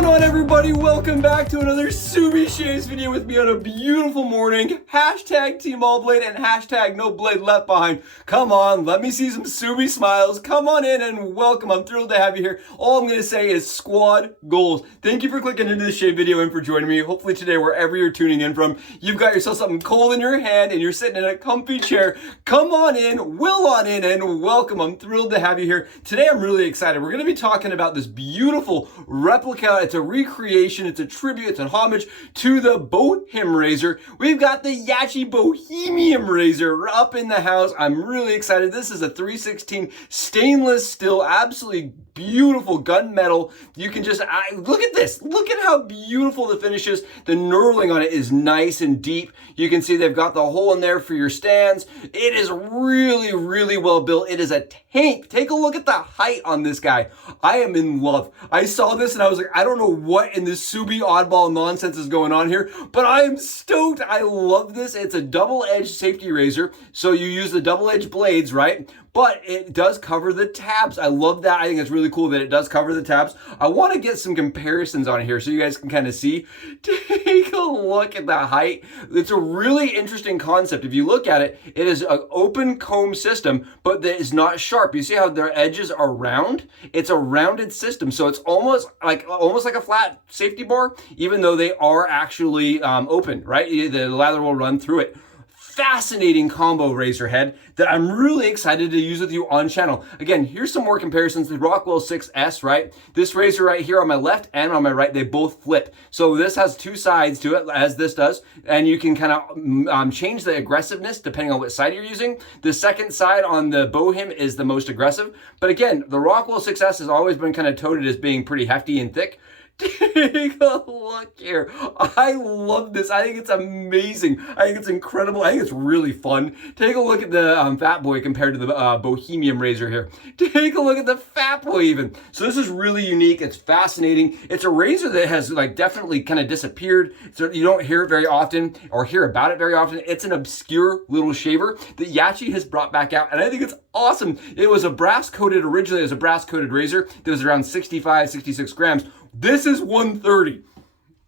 going on, everybody? Welcome back to another Subi Shaves video with me on a beautiful morning. Hashtag Team All Blade and hashtag No Blade Left Behind. Come on, let me see some Subi smiles. Come on in and welcome. I'm thrilled to have you here. All I'm going to say is squad goals. Thank you for clicking into the shave video and for joining me. Hopefully today, wherever you're tuning in from, you've got yourself something cold in your hand and you're sitting in a comfy chair. Come on in, will on in, and welcome. I'm thrilled to have you here. Today, I'm really excited. We're going to be talking about this beautiful replica. It's a recreation, it's a tribute, it's a homage to the Bohemian razor. We've got the Yaqi Bohemian razor up in the house. I'm really excited. This is a 316 stainless steel, absolutely beautiful gunmetal. You can just, look at this. Look at how beautiful the finish is. The knurling on it is nice and deep. You can see they've got the hole in there for your stands. It is really, really well built. It is a tank. Take a look at the height on this guy. I am in love. I saw this and I was like, I don't know what in this Subi oddball nonsense is going on here, but I am stoked. I love this. It's a double-edged safety razor. So you use the double-edged blades, right? But it does cover the tabs. I love that. I think it's really cool that it does cover the tabs. I want to get some comparisons on here so you guys can kind of see. Take a look at the height. It's a really interesting concept. If you look at it, it is an open comb system, but that is not sharp. You see how their edges are round? It's a rounded system. So it's almost like a flat safety bar, even though they are actually open, right? The lather will run through it. Fascinating combo razor head that I'm really excited to use with you on channel. Again, here's some more comparisons. The Rockwell 6S, right? This razor right here on my left and on my right, they both flip. So this has two sides to it, as this does, and you can kind of change the aggressiveness depending on what side you're using. The second side on the Bohin is the most aggressive. But again, the Rockwell 6S has always been kind of touted as being pretty hefty and thick. Take a look here. I love this. I think it's amazing. I think it's incredible. I think it's really fun. Take a look at the Fat Boy compared to the Bohemian razor here. Take a look at the Fat Boy even. So this is really unique. It's fascinating. It's a razor that has like definitely kind of disappeared. So you don't hear it very often or hear about it very often. It's an obscure little shaver that Yaqi has brought back out, and I think it's awesome. It was a brass coated, originally it was a brass coated razor that was around 65, 66 grams. This is 130.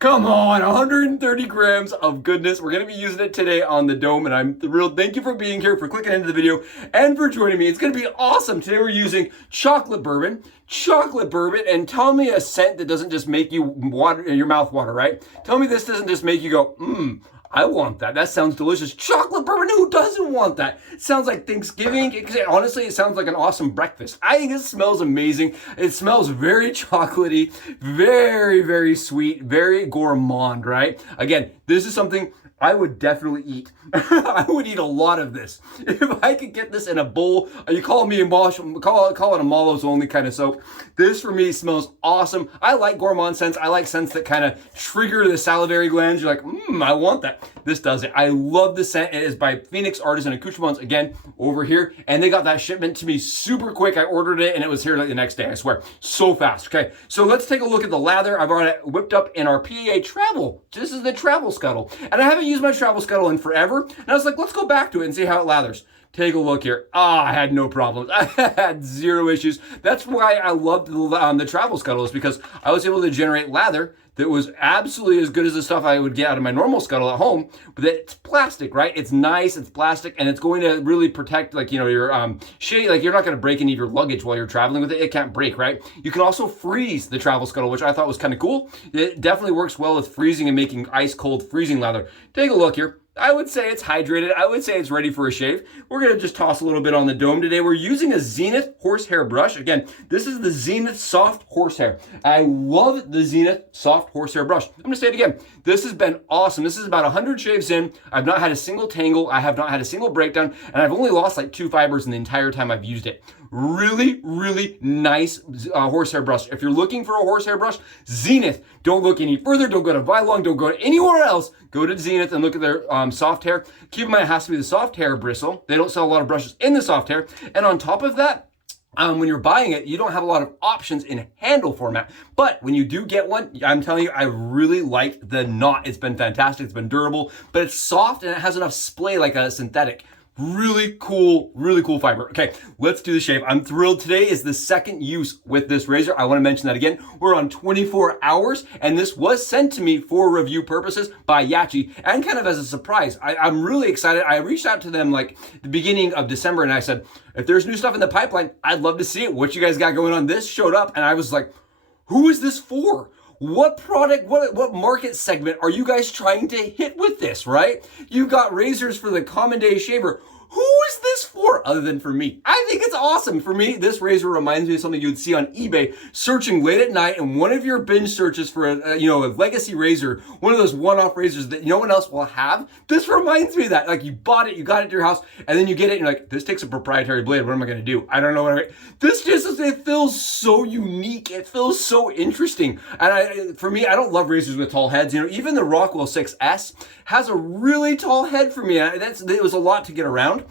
Come on, 130 grams of goodness. We're going to be using it today on the dome, and I'm thrilled. Thank you for being here, for clicking into the video, and for joining me. It's going to be awesome. Today we're using chocolate bourbon, and tell me a scent that doesn't just make you water, your mouth water, right? Tell me this doesn't just make you go, I want that. That sounds delicious. Chocolate bourbon, who doesn't want that? It sounds like Thanksgiving. Honestly, it sounds like an awesome breakfast. I think it smells amazing. It smells very chocolatey, very, very sweet, very gourmand, right? Again, this is something I would definitely eat. I would eat a lot of this. If I could get this in a bowl, you call me call it a Malo's only kind of soap. This for me smells awesome. I like gourmand scents. I like scents that kind of trigger the salivary glands. You're like, I want that. This does it. I love the scent. It is by Phoenix Artisan Accoutrements, again, over here. And they got that shipment to me super quick. I ordered it and it was here like the next day, I swear. So fast, okay? So let's take a look at the lather. I've already whipped up in our PA Travel. This is the Travel Scuttle. And I haven't used my Travel Scuttle in forever. And I was like, let's go back to it and see how it lathers. Take a look here. I had no problems. I had zero issues. That's why I loved the Travel Scuttle, is because I was able to generate lather that was absolutely as good as the stuff I would get out of my normal scuttle at home, but it's plastic, right? It's nice, it's plastic, and it's going to really protect, like, your shade. Like, you're not going to break any of your luggage while you're traveling with it. It can't break, right? You can also freeze the Travel Scuttle, which I thought was kind of cool. It definitely works well with freezing and making ice cold freezing lather. Take a look here. I would say it's hydrated. I would say it's ready for a shave. We're going to just toss a little bit on the dome today. We're using a Zenith horsehair brush. Again, this is the Zenith soft horsehair. I love the Zenith soft horsehair brush. I'm going to say it again. This has been awesome. This is about 100 shaves in. I've not had a single tangle. I have not had a single breakdown. And I've only lost like 2 fibers in the entire time I've used it. Really, really nice horsehair brush. If you're looking for a horsehair brush, Zenith. Don't look any further. Don't go to Vilong. Don't go to anywhere else. Go to Zenith and look at their soft hair. Keep in mind, it has to be the soft hair bristle. They don't sell a lot of brushes in the soft hair. And on top of that, when you're buying it, you don't have a lot of options in handle format. But when you do get one, I'm telling you, I really like the knot. It's been fantastic. It's been durable, but it's soft and it has enough splay like a synthetic. Really cool fiber. Okay, let's do the shave. I'm thrilled. Today is the second use with this razor. I want to mention that again. We're on 24 hours, and this was sent to me for review purposes by YAQI, and kind of as a surprise. I'm really excited. I reached out to them like the beginning of December, and I said, if there's new stuff in the pipeline, I'd love to see it. What you guys got going on? This showed up, and I was like, who is this for? What product, what market segment are you guys trying to hit with this, right? You got razors for the common day shaver. Who is this for other than for me? I think it's awesome. For me, this razor reminds me of something you'd see on eBay searching late at night, and one of your binge searches for a legacy razor, one of those one-off razors that no one else will have. This reminds me of that. Like, you bought it, you got it to your house, and then you get it and you're like, this takes a proprietary blade. What am I going to do? I don't know this just, it feels so unique. It feels so interesting. And for me, I don't love razors with tall heads. Even the Rockwell 6S has a really tall head for me. It was a lot to get around.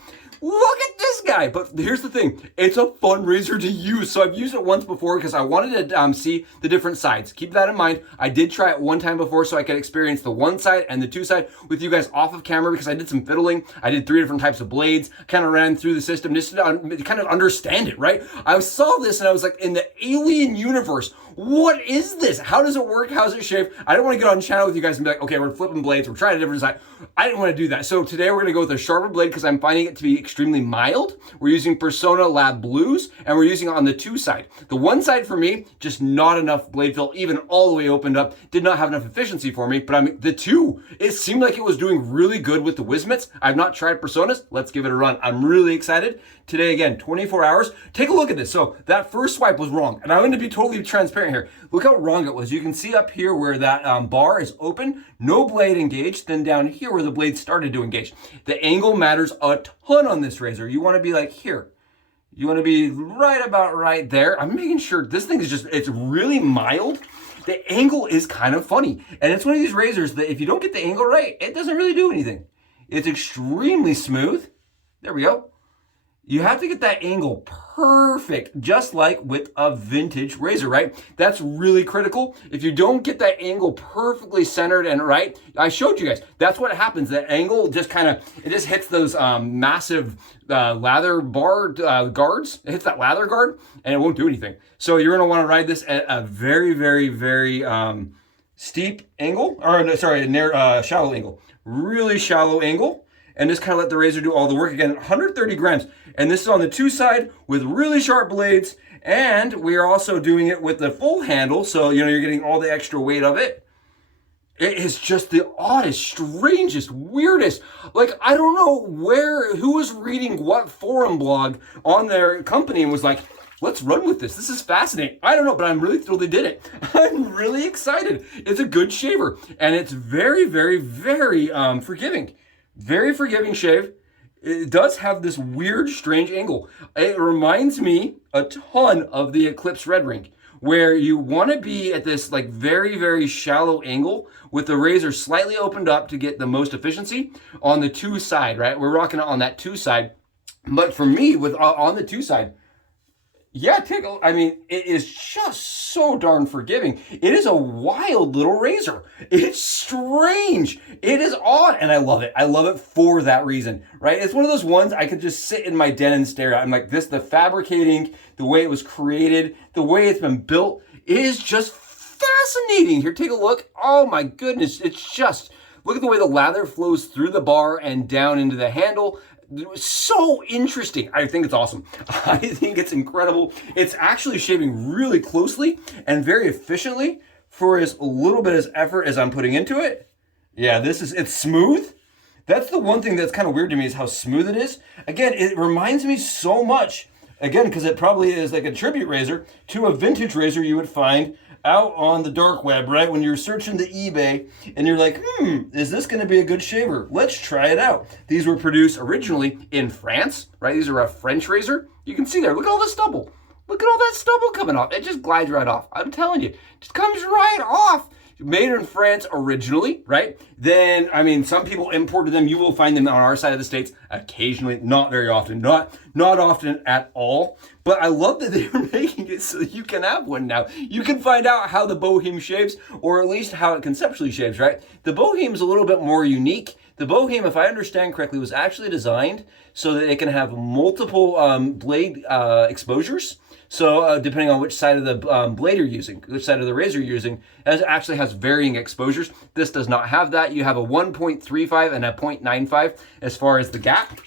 Look at this guy. But here's the thing. It's a fun razor to use. So I've used it once before because I wanted to see the different sides. Keep that in mind. I did try it one time before so I could experience the one side and the two side with you guys off of camera, because I did some fiddling. I did 3 different types of blades, kind of ran through the system just to kind of understand it, right? I saw this and I was like, in the alien universe, what is this? How does it work? How does it shave? I don't want to get on channel with you guys and be like, okay, we're flipping blades. We're trying a different side. I didn't want to do that. So today we're going to go with a sharper blade because I'm finding it to be extremely mild. We're using Personna Lab Blues, and we're using it on the 2 side. The 1 side for me, just not enough blade fill, even all the way opened up. Did not have enough efficiency for me, but the 2, it seemed like it was doing really good with the Wismits. I've not tried Personas. Let's give it a run. I'm really excited. Today, again, 24 hours. Take a look at this. So that first swipe was wrong, and I'm going to be totally transparent here. Look how wrong it was. You can see up here where that bar is open, no blade engaged, then down here where the blade started to engage. The angle matters a ton on this razor. You want to be like here. You want to be right about right there. I'm making sure this thing is just, it's really mild. The angle is kind of funny. And it's one of these razors that if you don't get the angle right, it doesn't really do anything. It's extremely smooth. There we go. You have to get that angle perfect, just like with a vintage razor, right? That's really critical. If you don't get that angle perfectly centered and right, I showed you guys, that's what happens. That angle just kind of, it just hits those massive lather bar guards. It hits that lather guard and it won't do anything. So you're gonna wanna ride this at a very, very, very steep angle, or no, sorry, shallow angle. Really shallow angle. And just kind of let the razor do all the work. Again, 130 grams. And this is on the 2 side with really sharp blades. And we are also doing it with the full handle. So, you're getting all the extra weight of it. It is just the oddest, strangest, weirdest. Like, I don't know who was reading what forum blog on their company and was like, let's run with this. This is fascinating. I don't know, but I'm really thrilled they did it. I'm really excited. It's a good shaver. And it's very, very, very forgiving. Very forgiving shave. It does have this weird, strange angle. It reminds me a ton of the Eclipse Red Ring, where you want to be at this like very, very shallow angle with the razor slightly opened up to get the most efficiency on the 2 side, right? We're rocking it on that 2 side. But for me, with on the 2 side, yeah, it is just so darn forgiving. It is a wild little razor. It's strange. It is odd, and I love it. I love it for that reason, right? It's one of those ones I could just sit in my den and stare at. I'm like, the fabricating, the way it was created, the way it's been built is just fascinating. Here, take a look. Oh my goodness. It's just, look at the way the lather flows through the bar and down into the handle. So interesting. I think it's awesome. I think it's incredible. It's actually shaving really closely and very efficiently for as little bit as effort as I'm putting into it. Yeah, it's smooth. That's the one thing that's kind of weird to me is how smooth it is. Again, it reminds me so much, again, because it probably is like a tribute razor to a vintage razor you would find out on the dark web, right? When you're searching the eBay and you're like, is this going to be a good shaver? Let's try it out. These were produced originally in France, right? These are a French razor. You can see there, look at all the stubble. Look at all that stubble coming off. It just glides right off. I'm telling you, it just comes right off. Made in France originally, right? Then, some people imported them. You will find them on our side of the States occasionally, not very often, not often at all. But I love that they are making it so you can have one now. You can find out how the Bohem shaves, or at least how it conceptually shaves, right? The Bohem is a little bit more unique. The Bohin, if I understand correctly, was actually designed so that it can have multiple blade exposures. So depending on which side of the blade you're using, which side of the razor you're using, it actually has varying exposures. This does not have that. You have a 1.35 and a 0.95 as far as the gap.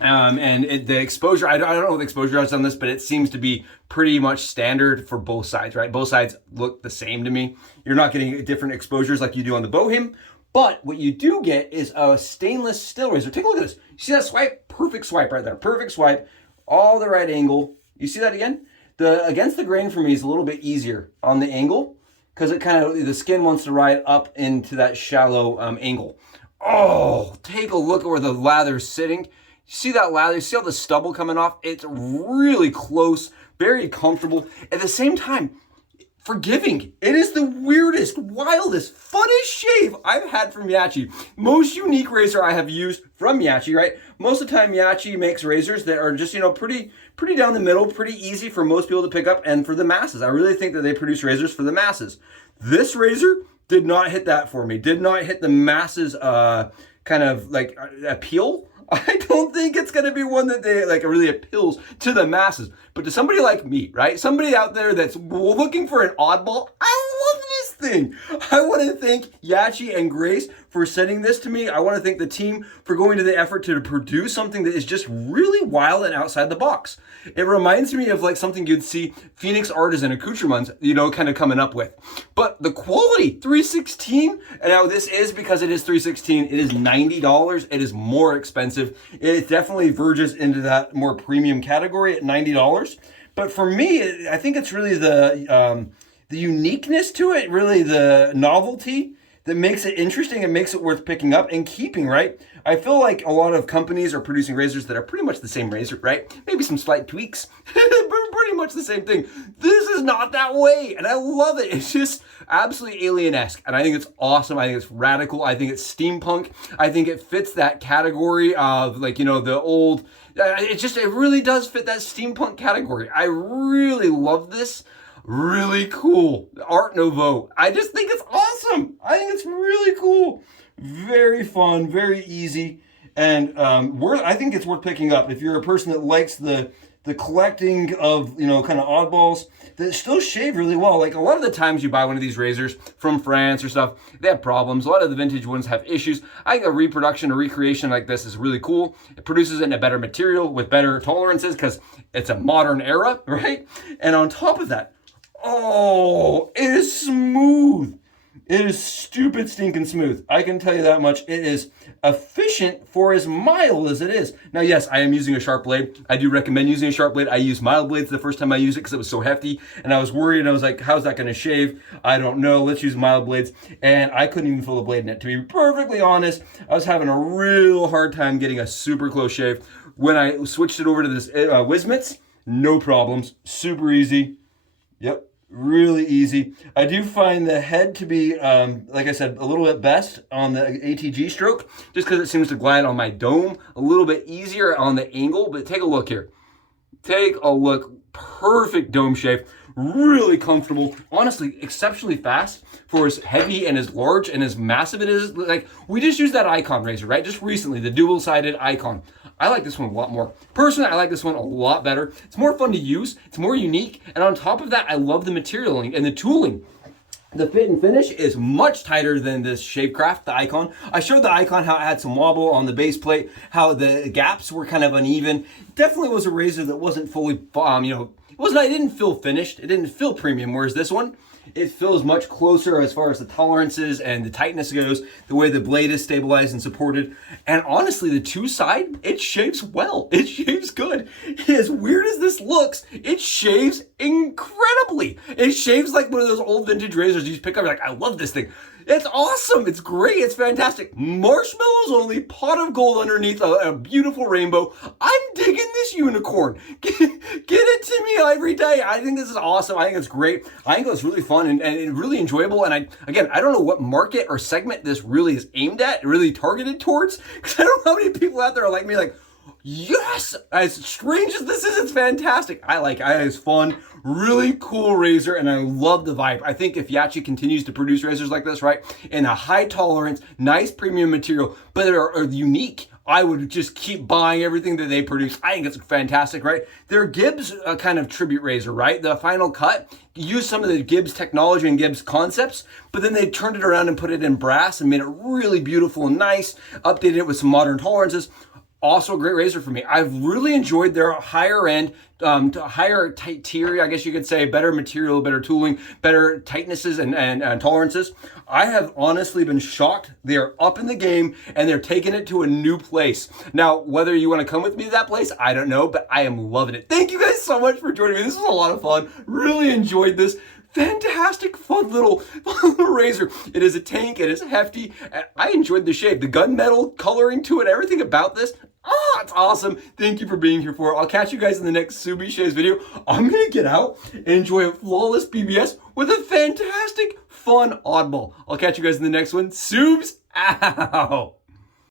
The exposure, I don't know what the exposure is on this, but it seems to be pretty much standard for both sides, right? Both sides look the same to me. You're not getting different exposures like you do on the Bohin, but what you do get is a stainless steel razor. Take a look at this. You see that swipe? Perfect swipe right there. Perfect swipe. All the right angle. You see that again? The against the grain for me is a little bit easier on the angle because it kind of, the skin wants to ride up into that shallow angle. Oh, take a look at where the lather's sitting. You see that lather? You see all the stubble coming off? It's really close, very comfortable. At the same time, forgiving. It is the weirdest, wildest, funnest shave I've had from YAQI. Most unique razor I have used from YAQI, right? Most of the time YAQI makes razors that are just, you know, pretty down the middle, pretty easy for most people to pick up and for the masses. I really think that they produce razors for the masses. This razor did not hit that for me. Did not hit the masses kind of like appeal. I don't think it's going to be one that they like really appeals to the masses. But to somebody like me, right? Somebody out there that's looking for an oddball, I love this thing. I want to thank YAQI and Grace for sending this to me. I want to thank the team for going to the effort to produce something that is just really wild and outside the box. It reminds me of like something you'd see Phoenix Artisan Accoutrements, you know, kind of coming up with. But the quality, 316, and now this is because it is 316, it is $90. It is more expensive. It definitely verges into that more premium category at $90. But for me, I think it's really the uniqueness to it, really the novelty that makes it interesting and makes it worth picking up and keeping, right? I feel like a lot of companies are producing razors that are pretty much the same razor, right? Maybe some slight tweaks, but pretty much the same thing. This is not that way, and I love it. It's just absolutely alien-esque, and I think it's awesome. I think it's radical. I think it's steampunk. I think it fits that category of, like, you know, the old, it really does fit that steampunk category. I really love this. Really cool. Art Nouveau. I just think it's awesome. I think it's really cool. Very fun, very easy, and I think it's worth picking up if you're a person that likes the collecting of, you know, kind of oddballs that still shave really well. Like a lot of the times you buy one of these razors from France or stuff, they have problems. A lot of the vintage ones have issues. I think a reproduction or recreation like this is really cool. It produces it in a better material with better tolerances because it's a modern era, right? And on top of that, oh, it is smooth. It is stupid stinking smooth. I can tell you that much. It is efficient for as mild as it is. Now, yes, I am using a sharp blade. I do recommend using a sharp blade. I used mild blades the first time I used it because it was so hefty, and I was worried, and I was like, how's that going to shave? I don't know. Let's use mild blades. And I couldn't even feel the blade in it. To be perfectly honest, I was having a real hard time getting a super close shave. When I switched it over to this Wismits, no problems. Super easy. Yep. Really easy. I do find the head to be, like I said, a little bit best on the ATG stroke, just because it seems to glide on my dome a little bit easier on the angle. But take a look here. Take a look. Perfect dome shave. Really comfortable. Honestly, exceptionally fast for as heavy and as large and as massive it is. Like, we just used that Icon razor, right? Just recently, the dual-sided Icon. I like this one a lot more. Personally, I like this one a lot better. It's more fun to use. It's more unique. And on top of that, I love the materialing and the tooling. The fit and finish is much tighter than this Shavecraft, the Icon. I showed the Icon how it had some wobble on the base plate, how the gaps were kind of uneven. Definitely was a razor that wasn't fully, it didn't feel finished. It didn't feel premium, whereas this one, it feels much closer as far as the tolerances and the tightness goes, the way the blade is stabilized and supported. And honestly, the two side, it shaves well. It shaves good. As weird as this looks, it shaves incredibly. It shaves like one of those old vintage razors you just pick up, you're like, I love this thing. It's awesome. It's great. It's fantastic. Marshmallows only, pot of gold underneath, a beautiful rainbow. I'm digging this unicorn. Get it to me every day. I think this is awesome. I think it's great. I think it's really fun and really enjoyable. And I don't know what market or segment this really is aimed at, really targeted towards, because I don't know how many people out there are like me, like, Yes! As strange as this is, it's fantastic. I like it. It's fun, really cool razor, and I love the vibe. I think if YAQI continues to produce razors like this, right, in a high tolerance, nice premium material, but are unique, I would just keep buying everything that they produce. I think it's fantastic, right? Their Gibbs kind of tribute razor, right? The final cut used some of the Gibbs technology and Gibbs concepts, but then they turned it around and put it in brass and made it really beautiful and nice, updated it with some modern tolerances. Also a great razor for me. I've really enjoyed their higher end, higher tight tier, I guess you could say, better material, better tooling, better tightnesses and tolerances. I have honestly been shocked. They're up in the game and they're taking it to a new place. Now, whether you want to come with me to that place, I don't know, but I am loving it. Thank you guys so much for joining me. This was a lot of fun. Really enjoyed this. Fantastic, fun little razor. It is a tank, it is hefty. I enjoyed the shape, the gunmetal coloring to it, everything about this. It's awesome. Thank you for being here for it. I'll catch you guys in the next Subi Shaves video. I'm gonna get out and enjoy a flawless BBS with a fantastic, fun oddball. I'll catch you guys in the next one. Subs out.